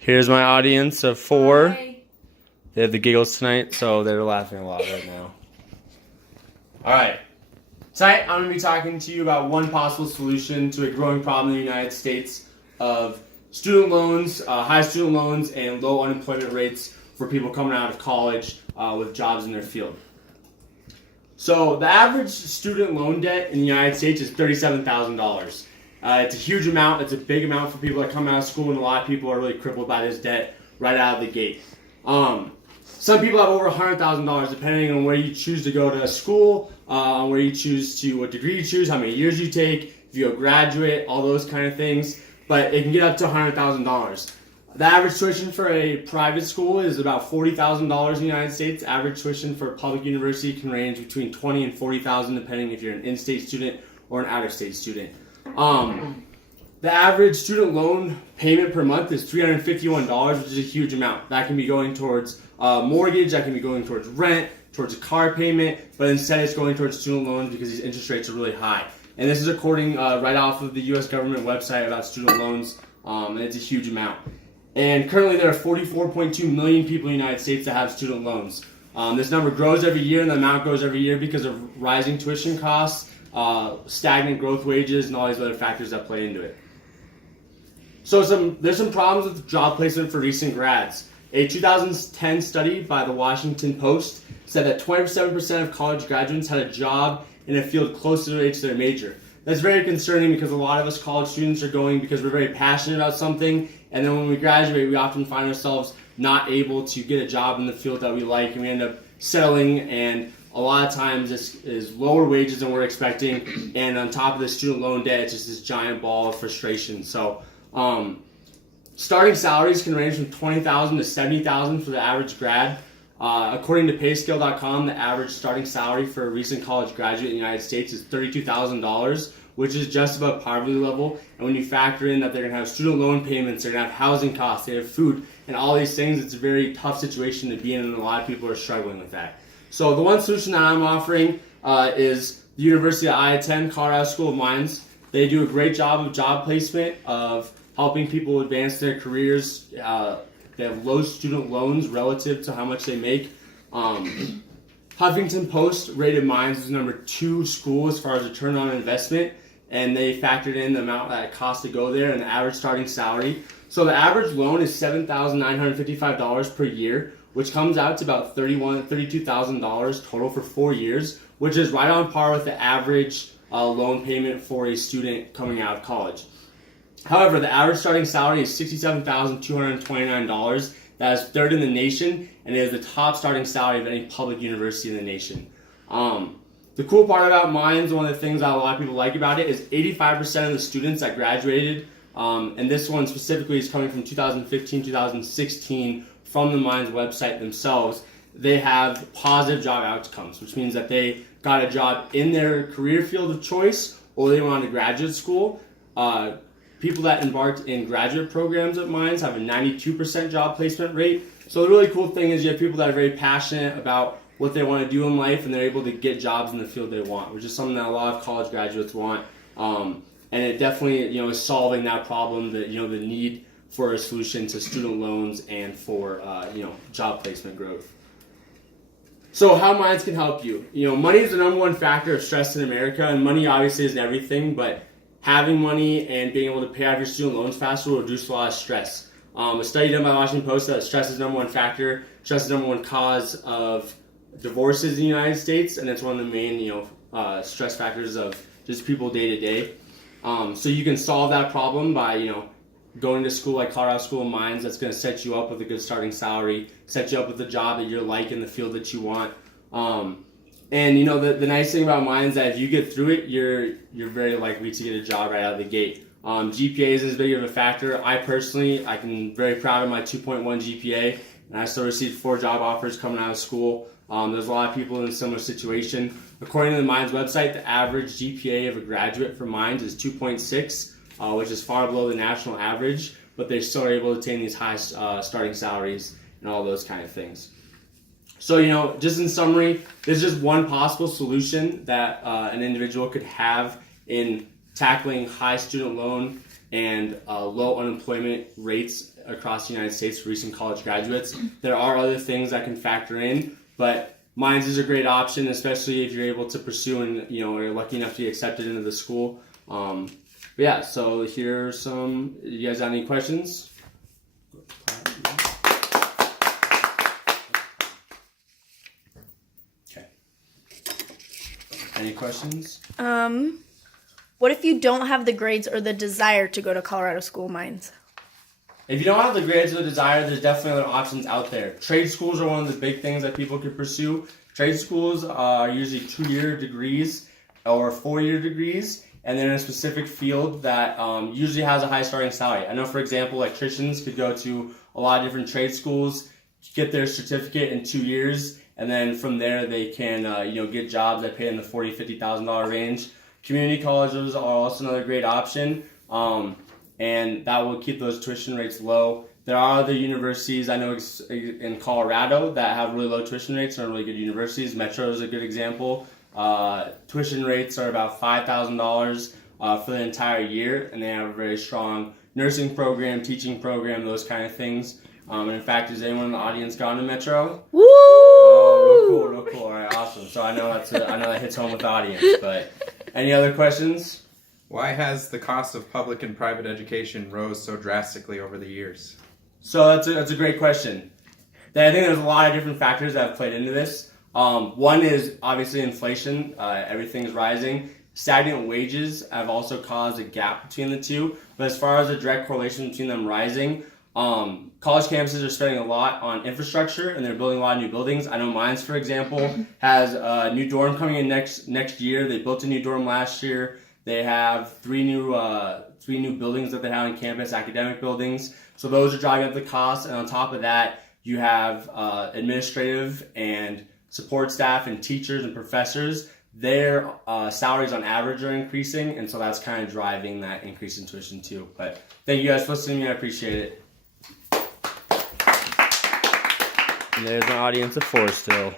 Here's my audience of 4. Hi. They have the giggles tonight, so they're laughing a lot right now. Alright. Tonight, I'm going to be talking to you about one possible solution to a growing problem in the United States of student loans, high student loans, and low unemployment rates for people coming out of college with jobs in their field. So, the average student loan debt in the United States is $37,000. It's a huge amount. It's a big amount for people that come out of school, and a lot of people are really crippled by this debt right out of the gate. Some people have over $100,000, depending on where you choose to go to school, where you choose to, what degree you choose, how many years you take, if you're a graduate, all those kind of things. But it can get up to $100,000. The average tuition for a private school is about $40,000 in the United States. Average tuition for a public university can range between $20,000 and $40,000, depending if you're an in-state student or an out-of-state student. The average student loan payment per month is $351, which is a huge amount. That can be going towards mortgage, that can be going towards rent, towards a car payment, but instead it's going towards student loans because these interest rates are really high. And this is according right off of the U.S. government website about student loans, and it's a huge amount. And currently there are 44.2 million people in the United States that have student loans. This number grows every year, and the amount grows every year because of rising tuition costs, stagnant growth wages, and all these other factors that play into it. So there's some problems with job placement for recent grads. A 2010 study by the Washington Post said that 27% of college graduates had a job in a field closer to their major. That's very concerning because a lot of us college students are going because we're very passionate about something, and then when we graduate, we often find ourselves not able to get a job in the field that we like, and we end up settling, and a lot of times this is lower wages than we're expecting, and on top of the student loan debt, it's just this giant ball of frustration. So starting salaries can range from $20,000 to $70,000 for the average grad. According to Payscale.com, the average starting salary for a recent college graduate in the United States is $32,000, which is just above poverty level. And when you factor in that they're going to have student loan payments, they're going to have housing costs, they have food, and all these things, it's a very tough situation to be in, and a lot of people are struggling with that. So the one solution that I'm offering is the university that I attend, Colorado School of Mines. They do a great job of job placement, of helping people advance their careers. They have low student loans relative to how much they make. Huffington Post rated Mines as number 2 school as far as return on investment, and they factored in the amount that it costs to go there and the average starting salary. So the average loan is $7,955 per year, which comes out to about $32,000 total for 4 years, which is right on par with the average loan payment for a student coming out of college. However, the average starting salary is $67,229. That is third in the nation, and it is the top starting salary of any public university in the nation. The cool part about Mines, one of the things that a lot of people like about it, is 85% of the students that graduated, and this one specifically is coming from 2015-2016 from the Mines website themselves, they have positive job outcomes, which means that they got a job in their career field of choice, or they went on to graduate school. People that embarked in graduate programs at Mines have a 92% job placement rate. So the really cool thing is you have people that are very passionate about what they want to do in life, and they're able to get jobs in the field they want, which is something that a lot of college graduates want. And it definitely, is solving that problem, the need for a solution to student loans and for, job placement growth. So how Mines can help you. Money is the number one factor of stress in America, and money obviously isn't everything, but having money and being able to pay off your student loans faster will reduce a lot of stress. A study done by the Washington Post said that stress is the number one factor. Stress is the number one cause of divorces in the United States, and it's one of the main, stress factors of just people day to day. So you can solve that problem by, going to school like Colorado School of Mines. That's going to set you up with a good starting salary, set you up with a job that you're like in the field that you want. And the nice thing about Mines is that if you get through it, you're very likely to get a job right out of the gate. GPA isn't as big of a factor. I can very proud of my 2.1 GPA, and I still received 4 job offers coming out of school. There's a lot of people in a similar situation. According to the Mines website, the average GPA of a graduate from Mines is 2.6, which is far below the national average, but they still are able to attain these high starting salaries and all those kind of things. So, just in summary, there's just one possible solution that an individual could have in tackling high student loan and low unemployment rates across the United States for recent college graduates. There are other things that can factor in, but Mines is a great option, especially if you're able to pursue and are lucky enough to be accepted into the school. But yeah, so here's some. You guys have any questions? Okay. Any questions? What if you don't have the grades or the desire to go to Colorado School of Mines? If you don't have the grades or the desire, there's definitely other options out there. Trade schools are one of the big things that people could pursue. Trade schools are usually 2-year degrees or 4-year degrees, and they're in a specific field that usually has a high starting salary. I know, for example, electricians could go to a lot of different trade schools, get their certificate in 2 years, and then from there they can get jobs that pay in the $40,000, $50,000 range. Community colleges are also another great option, and that will keep those tuition rates low. There are other universities I know in Colorado that have really low tuition rates and are really good universities. Metro is a good example. Tuition rates are about $5,000 for the entire year, and they have a very strong nursing program, teaching program, those kind of things. And in fact, has anyone in the audience gone to Metro? Woo! Oh, real cool. All right, awesome. So I know that hits home with the audience. But any other questions? Why has the cost of public and private education rose so drastically over the years? So that's a great question. I think there's a lot of different factors that have played into this. One is obviously inflation. Everything is rising. Stagnant wages have also caused a gap between the two. But as far as a direct correlation between them rising, college campuses are spending a lot on infrastructure, and they're building a lot of new buildings. I know Mines, for example, has a new dorm coming in next year. They built a new dorm last year. They have three new buildings that they have on campus, academic buildings. So those are driving up the cost. And on top of that, you have administrative and support staff and teachers and professors. Their salaries on average are increasing, and so that's kind of driving that increase in tuition too. But thank you guys for listening to me. I appreciate it. And there's an audience of 4 still.